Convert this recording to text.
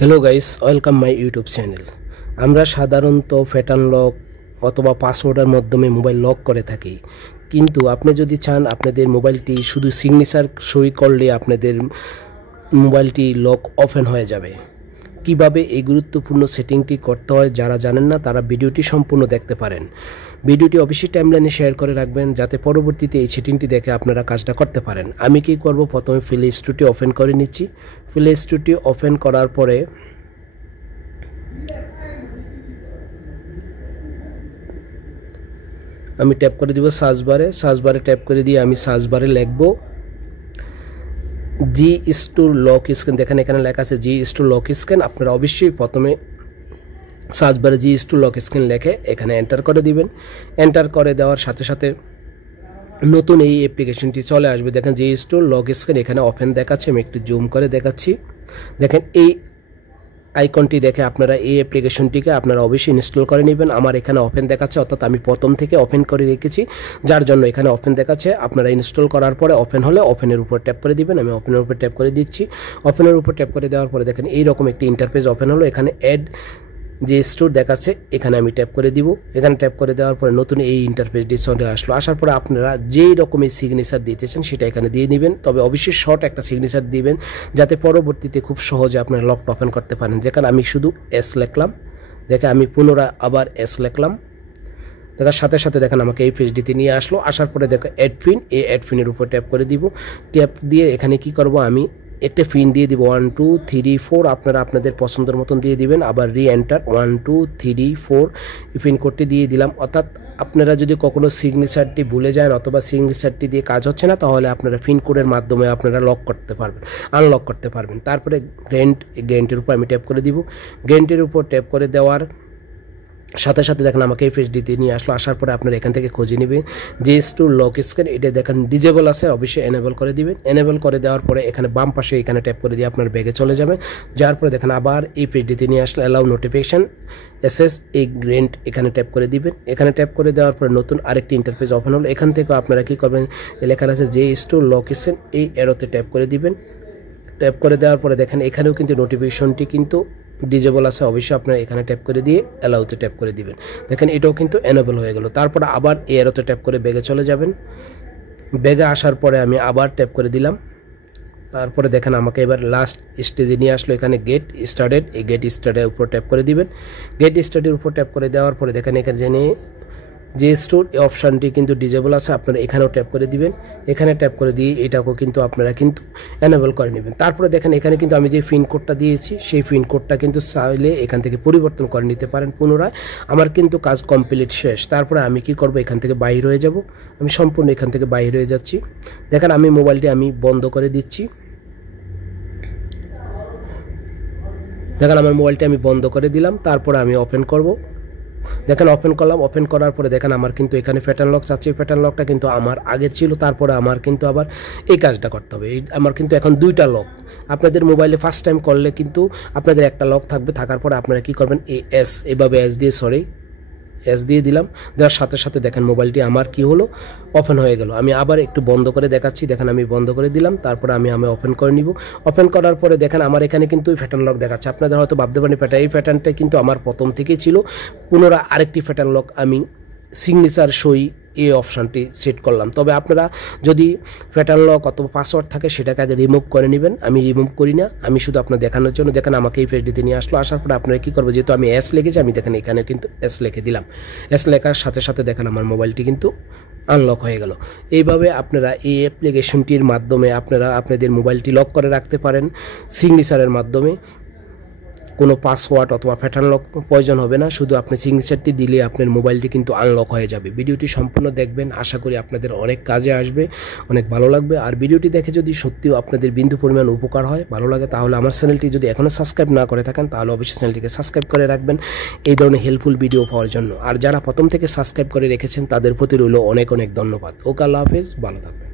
Hello guys, welcome my YouTube channel. আমরা সাধারণত pattern lock অথবা পাসওয়ার্ডের মাধ্যমে মোবাইল লক করে থাকি, কিন্তু আপনি যদি চান আপনাদের মোবাইলটি শুধু সিগনেচার সই করলে আপনাদের মোবাইলটি লক ওপেন হয়ে যাবে। কিভাবে এই গুরুত্বপূর্ণ সেটিংটি করতে হয় যারা জানেন না তারা ভিডিওটি সম্পূর্ণ দেখতে পারেন। ভিডিওটি অবশ্যই টাইমলাইনে শেয়ার করে রাখবেন যাতে পরবর্তীতে এই সেটিংটি দেখে আপনারা কাজটা করতে পারেন। আমি কি করব, প্রথমে প্লে স্টোরটি ওপেন করে নিচ্ছি। প্লে স্টোরটি ওপেন করার পরে আমি ট্যাপ করে দিব সার্চ বারে ট্যাপ করে দিয়ে আমি সার্চ বারে লিখব জি স্টোর লক স্ক্যান। দেখেন এখানে লেখা আছে জি স্টোর লক স্ক্যান। আপনারা অবশ্যই প্রথমে সার্চ বারে জি স্টোর লক স্ক্যান লিখে এখানে এন্টার করে দিবেন। এন্টার করে দেওয়ার সাথে সাথে নতুন এই অ্যাপ্লিকেশনটি চলে আসবে। দেখেন জি স্টোর লক স্ক্যান এখানে ওপেন দেখাচ্ছে। আমি একটু জুম করে দেখাচ্ছি। দেখেন এই আইকনটি দেখে আপনারা এই অ্যাপ্লিকেশনটিকে আপনারা অবশ্যই ইনস্টল করে নেবেন। আমার এখানে ওপেন দেখাচ্ছে, অর্থাৎ আমি প্রথম থেকে ওপেন করে রেখেছি, যার জন্য এখানে ওপেন দেখাচ্ছে। আপনারা ইনস্টল করার পরে ওপেন হলে ওপেনের উপর ট্যাপ করে দিবেন। আমি ওপেনের উপর ট্যাপ করে দিচ্ছি। ওপেনের উপর ট্যাপ করে দেওয়ার পরে দেখেন এইরকম একটি ইন্টারফেস ওপেন হলো। এখানে অ্যাড যে স্টোর দেখাচ্ছে, এখানে আমি ট্যাপ করে দিব। এখানে ট্যাপ করে দেওয়ার পরে নতুন এই ইন্টারফেসটি চলে আসলো। আসার পরে আপনারা যেই রকমের সিগনেচার দিতেছেন সেটা এখানে দিয়ে নেবেন, তবে অবশ্যই শর্ট একটা সিগনেচার দিবেন যাতে পরবর্তীতে খুব সহজে আপনারা লকটা ওপেন করতে পারেন। যেখানে আমি শুধু এস লিখলাম, দেখে আমি পুনরায় আবার এস লিখলাম। দেখার সাথে সাথে দেখেন আমাকে এই পেজটিতে নিয়ে আসলো। আসার পরে দেখো অ্যাড পিন, এই অ্যাড পিনের উপর ট্যাপ করে দিব। ট্যাপ দিয়ে এখানে কি করব, আমি একটা পিন দিয়ে দিব 1 2 3 4। আপনারা আপনাদের পছন্দের মতন দিয়ে দিবেন। আবার রি এন্টার 1 2 3 4 পিন কোডটি দিয়ে দিলাম। অর্থাৎ আপনারা যদি কখনো সিগনেচারটি ভুলে যান অথবা সিগনেচারটি দিয়ে কাজ হচ্ছে না, তাহলে আপনারা পিন কোডের মাধ্যমে আপনারা লক করতে পারবেন, আনলক করতে পারবেন। তারপরে গ্যারেন্টির উপর আমি ট্যাপ করে দিব। গ্যারেন্টির উপর ট্যাপ করে দেওয়ার সাথে সাথে দেখেন আমাকে এই পেজটিতে নিয়ে আসলো। আসার পরে আপনারা এখান থেকে খুঁজে নেবেন যে স্টোর লক স্ক্যান, এটা দেখেন ডিজেবল আছে, অবশ্যই এনেবল করে দিবেন। এনেবল করে দেওয়ার পরে এখানে বাম পাশে এখানে ট্যাপ করে দিয়ে আপনার ব্যাগে চলে যাবেন। যার পরে দেখেন আবার এই পেজটিতে নিয়ে আসলে অ্যালাউ নোটিফিকেশন এসএস এই গ্রেন্ট এখানে ট্যাপ করে দিবেন। এখানে ট্যাপ করে দেওয়ার পরে নতুন আরেকটি ইন্টারফেস ওপেন হলো। এখান থেকে আপনারা কি করবেন, লেখা আছে যে স্টোর লক স্ক্যান, এই এরোতে ট্যাপ করে দিবেন। ট্যাপ করে দেওয়ার পরে দেখেন এখানেও কিন্তু নোটিফিকেশনটি কিন্তু ডিজেবল আছে, অবশ্যই আপনারা এখানে ট্যাপ করে দিয়ে অ্যালাউতে ট্যাপ করে দিবেন। দেখেন এটাও কিন্তু এনেবল হয়ে গেল। তারপর আবার এরোতে ট্যাপ করে ব্যাগে চলে যাবেন। ব্যাগে আসার পরে আমি আবার ট্যাপ করে দিলাম। তারপরে দেখেন আমাকে এবার লাস্ট স্টেজে নিয়ে আসলো। এখানে গেট স্টার্টেড, এই গেট স্টার্টের উপর ট্যাপ করে দিবেন। গেট স্টার্টের উপর ট্যাপ করে দেওয়ার পরে দেখেন এখানে জেনে যে স্টোর এই অপশানটি কিন্তু ডিজেবল আছে, আপনারা এখানেও ট্যাপ করে দিবেন। এখানে ট্যাপ করে দিয়ে এটাকেও কিন্তু আপনারা কিন্তু এনেবল করে নেবেন। তারপরে দেখেন এখানে কিন্তু আমি যে পিন কোডটা দিয়েছি সেই পিন কোডটা কিন্তু চাইলে এখান থেকে পরিবর্তন করে নিতে পারেন পুনরায়। আমার কিন্তু কাজ কমপ্লিট শেষ। তারপরে আমি কি করব, এখান থেকে বাইরে হয়ে যাব। আমি সম্পূর্ণ এখান থেকে বাইরে হয়ে যাচ্ছি। দেখেন আমি মোবাইলটি আমি বন্ধ করে দিচ্ছি। দেখেন আমার মোবাইলটি আমি বন্ধ করে দিলাম। তারপরে আমি ওপেন করব। দেখেন ওপেন করলাম। ওপেন করার পরে দেখেন আমার কিন্তু এখানে প্যাটার্ন লক চাচ্ছে। এই প্যাটার্ন লকটা কিন্তু আমার আগে ছিল। তারপরে আমার কিন্তু আবার এই কাজটা করতে হবে। আমার কিন্তু এখন দুইটা লক। আপনাদের মোবাইলে ফার্স্ট টাইম করলে কিন্তু আপনাদের একটা লক থাকবে, থাকার পরে আপনারা কি করবেন, এই এভাবে এস দিয়ে দিলাম। দেওয়ার সাথে সাথে দেখেন মোবাইলটি আমার কি হলো, ওপেন হয়ে গেল। আমি আবার একটু বন্ধ করে দেখাচ্ছি। দেখেন আমি বন্ধ করে দিলাম। তারপরে আমি ওপেন করে নিব। ওপেন করার পরে দেখেন আমার এখানে কিন্তু প্যাটার্ন লক দেখাচ্ছে। আপনাদের হয়তো ভাবতে পারেন এই প্যাটার্নটা কিন্তু আমার প্রথম থেকেই ছিল। পুনরায় আরেকটি প্যাটার্ন লক আমি সিগনেচার সই এই অপশানটি সেট করলাম। তবে আপনারা যদি প্যাটার্ন লক অথবা পাসওয়ার্ড থাকে সেটাকে আগে রিমুভ করে নেবেন। আমি রিমুভ করি না, আমি শুধু আপনার দেখানোর জন্য। দেখেন আমাকে এই পেজটিতে নিয়ে আসলো। আসার পরে আপনারা কী করবো, যেহেতু আমি এস লিখেছি, আমি দেখেন এখানে কিন্তু এস লিখে দিলাম। এস লেখার সাথে সাথে দেখেন আমার মোবাইলটি কিন্তু আনলক হয়ে গেল। এইভাবে আপনারা এই অ্যাপ্লিকেশনটির মাধ্যমে আপনারা আপনাদের মোবাইলটি লক করে রাখতে পারেন সিগনেচারের মাধ্যমে। কোনো পাসওয়ার্ড অথবা প্যাটার্ন লক প্রয়োজন হবে না, শুধু আপনি সিগনেচারটি দিলে আপনার মোবাইলটি কিন্তু আনলক হয়ে যাবে। ভিডিওটি সম্পূর্ণ দেখবেন, আশা করি আপনাদের অনেক কাজে আসবে, অনেক ভালো লাগবে। আর ভিডিওটি দেখে যদি সত্যিও আপনাদের বিন্দু পরিমাণ উপকার হয়, ভালো লাগে, তাহলে আমার চ্যানেলটি যদি এখনও সাবস্ক্রাইব না করে থাকেন তাহলে অবশ্যই চ্যানেলটিকে সাবস্ক্রাইব করে রাখবেন এই ধরনের হেল্পফুল ভিডিও পাওয়ার জন্য। আর যারা প্রথম থেকে সাবস্ক্রাইব করে রেখেছেন তাদের প্রতি রইল অনেক অনেক ধন্যবাদ। ওকে, আল্লাহ হাফেজ, ভালো থাকবেন।